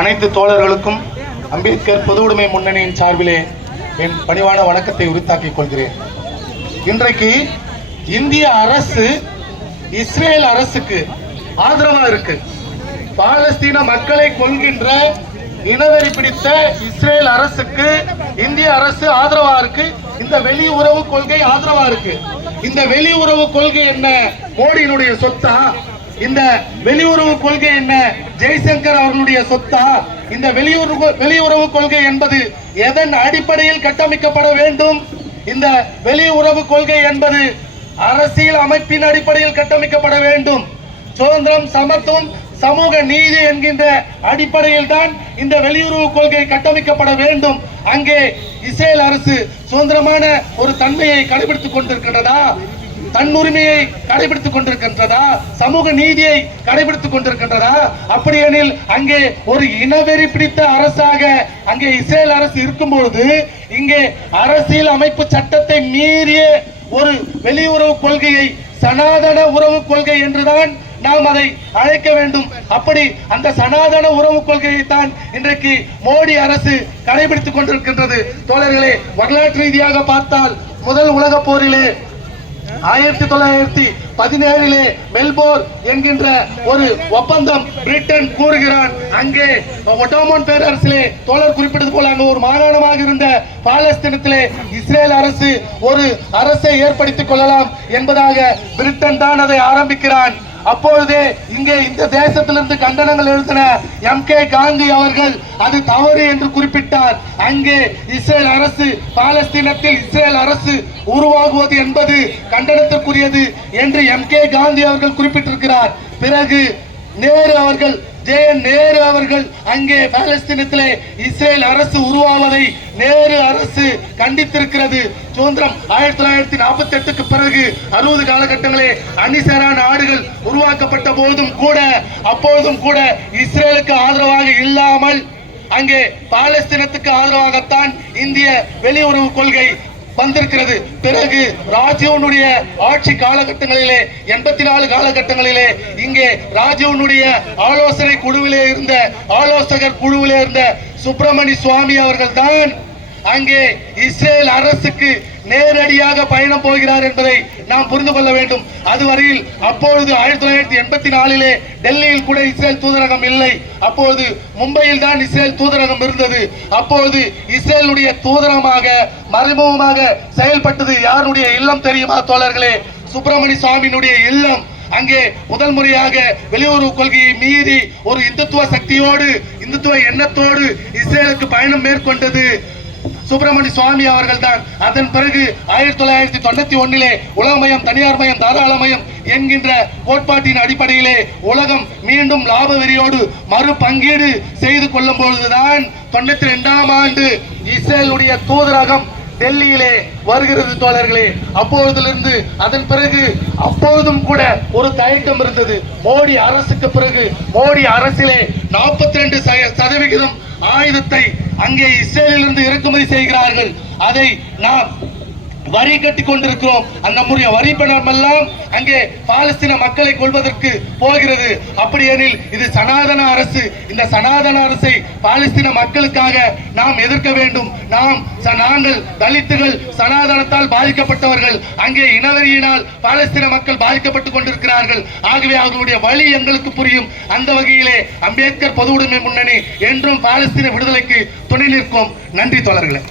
அனைத்து தோழர்களுக்கும் அம்பேத்கர் பொது உடைமை முன்னணியின் சார்பிலே என் பணிவான வணக்கத்தை உரித்தாக்கிக் கொள்கிறேன். இன்றைக்கு இந்திய அரசு இஸ்ரேல் அரசுக்கு ஆதரவா இருக்கு. பாலஸ்தீன மக்களை கொள்கின்ற இனவெறி பிடித்த இஸ்ரேல் அரசுக்கு இந்திய அரசு ஆதரவா இருக்கு. இந்த வெளியுறவு கொள்கை ஆதரவா இருக்கு. இந்த வெளியுறவு கொள்கை என்ன? மோடியினுடைய சொத்தா? இந்த வெளியுறவு கொள்கை என்ன? ஜெய்சங்கர் அவர்களுடைய சொத்தா? இந்த வெளியுறவு கொள்கை என்பது எதன் அடிப்படையில் கட்டமைக்கப்பட வேண்டும்? இந்த வெளியுறவு கொள்கை என்பது அரசியல் அமைப்பின் அடிப்படையில் கட்டமைக்கப்பட வேண்டும். சுதந்திரம், சமத்துவம், சமூக நீதி என்கின்ற அடிப்படையில் தான் இந்த வெளியுறவு கொள்கை கட்டமைக்கப்பட வேண்டும். அங்கே இஸ்ரேல் அரசு சுதந்திரமான ஒரு தன்மையை கடைபிடித்துக் கொண்டிருக்கின்றதா? தன்னுரிமையை கடைபிடித்துக் கொண்டிருக்கின்றதா? சமூக நீதியை கடைபிடித்துக் கொண்டிருக்கின்றதா? அப்படியெனில் அங்கே ஒரு இனவெறி பிடித்த அரசாக அங்கே இஸ்ரேல் அரசு இருக்கும்போது இங்கே அரசியல் அமைப்பு சட்டத்தை மீறிய ஒரு வெளியுறவு கொள்கையை சனாதன உறவு கொள்கை என்றுதான் நாம் அதை அழைக்க வேண்டும். அப்படி அந்த சனாதன உறவு கொள்கையை தான் இன்றைக்கு மோடி அரசு கடைபிடித்துக் கொண்டிருக்கின்றது. தோழர்களே, வரலாற்று ரீதியாக பார்த்தால் முதல் உலக போரிலே 1917 மெல்போர் என்கின்ற ஒரு ஒப்பந்தம் பிரிட்டன் கூறுகிறான். அங்கே ஒட்டோமன் பேரரசிலே தோழர் குறிப்பிட்டது போல அங்கு ஒரு மாகாணமாக இருந்த பாலஸ்தீனத்திலே இஸ்ரேல் அரசு ஒரு அரசை ஏற்படுத்திக் கொள்ளலாம் என்பதாக பிரிட்டன் தான் அதை ஆரம்பிக்கிறான். அப்பொழுதே இங்கே இந்த தேசத்திலிருந்து கண்டனங்கள் எழுதின எம்.கே. காந்தி அவர்கள் அது தவறு என்று குறிப்பிட்டார். அங்கே இஸ்ரேல் அரசு, பாலஸ்தீனத்தில் இஸ்ரேல் அரசு உருவாகுவது என்பது கண்டனத்திற்குரியது என்று எம்.கே. காந்தி அவர்கள் குறிப்பிட்டிருக்கிறார். பிறகு நேரு அவர்கள், நேரு அவர்கள் அங்கே பாலஸ்தீனத்திலே இஸ்ரேல் அரசு உருவாவதை நேரு அரசு கண்டித்திருக்கிறது. சுதந்திரம் 1948க்கு பிறகு 60 காலகட்டங்களே அணிசேரா நாடுகள் உருவாக்கப்பட்ட போதும் கூட அப்பொழுதும் கூட இஸ்ரேலுக்கு ஆதரவாக இல்லாமல் அங்கே பாலஸ்தீனத்துக்கு ஆதரவாகத்தான் இந்திய வெளியுறவு கொள்கை வந்திருக்கிறது. பிறகு ராஜீவனுடைய ஆட்சி காலகட்டங்களிலே 84 காலகட்டங்களிலே இங்கே ராஜீவனுடைய ஆலோசனை குழுவிலே இருந்த ஆலோசகர் குழுவிலே இருந்த சுப்பிரமணிய சுவாமி அவர்கள் தான் அங்கே இஸ்ரேல் அரசுக்கு நேரடியாக பயணம் போகிறார் என்பதை நாம் புரிந்து கொள்ள வேண்டும். அதுவரையில் அப்பொழுது 1984 டெல்லியில் கூட இஸ்ரேல் தூதரகம் இல்லை. அப்பொழுது மும்பையில் தான் இஸ்ரேல் தூதரகம் இருந்தது. அப்பொழுது இஸ்ரேலுடைய தூதரகமாக மறைமுகமாக செயல்பட்டது யாருடைய இல்லம் தெரியுமா தோழர்களே? சுப்பிரமணிய சுவாமியினுடைய இல்லம். அங்கே முதல் முறையாக வெளியுறவு கொள்கையை மீறி ஒரு இந்துத்துவ சக்தியோடு, இந்துத்துவ எண்ணத்தோடு இஸ்ரேலுக்கு பயணம் மேற்கொண்டது சுப்பிரமணிய சுவாமி அவர்கள் தான். அதன் பிறகு 1991 உலகமயம், தனியார் மயம், தாராளமயம் என்கின்ற கோட்பாட்டின் அடிப்படையிலே உலகம் மீண்டும் லாப வெறியோடு மறு பங்கீடு செய்து கொள்ளும் பொழுதுதான் 92ஆம் ஆண்டு இஸ்ரேலுடைய தூதரகம் டெல்லியிலே வருகிறது தோழர்களே. அப்பொழுதிலிருந்து அதன் பிறகு அப்பொழுதும் கூட ஒரு தயக்கம் இருந்தது. மோடி அரசுக்கு பிறகு மோடி அரசிலே 42% ஆயுதத்தை அங்கே இஸ்ரேலிலிருந்து இறக்குமதி செய்கிறார்கள். அதை நாம் வரி கட்டி கொண்டிருக்கிறோம். அந்த நம்முடைய வரி பணம் எல்லாம் அங்கே பாலஸ்தீன மக்களை கொள்வதற்கு போகிறது. அப்படியெனில் இது சனாதன அரசு. இந்த சனாதன அரசை பாலஸ்தீன மக்களுக்காக நாம் எதிர்க்க வேண்டும். நாங்கள் தலித்துகள் சனாதனத்தால் பாதிக்கப்பட்டவர்கள். அங்கே இனவெறியினால் பாலஸ்தீன மக்கள் பாதிக்கப்பட்டுக் கொண்டிருக்கிறார்கள். ஆகவே அவர்களுடைய வழி எங்களுக்கு புரியும். அந்த வகையிலே அம்பேத்கர் பொது உடைமை முன்னணி என்றும் பாலஸ்தீன விடுதலைக்கு துணை நிற்கும். நன்றி தோழர்களே.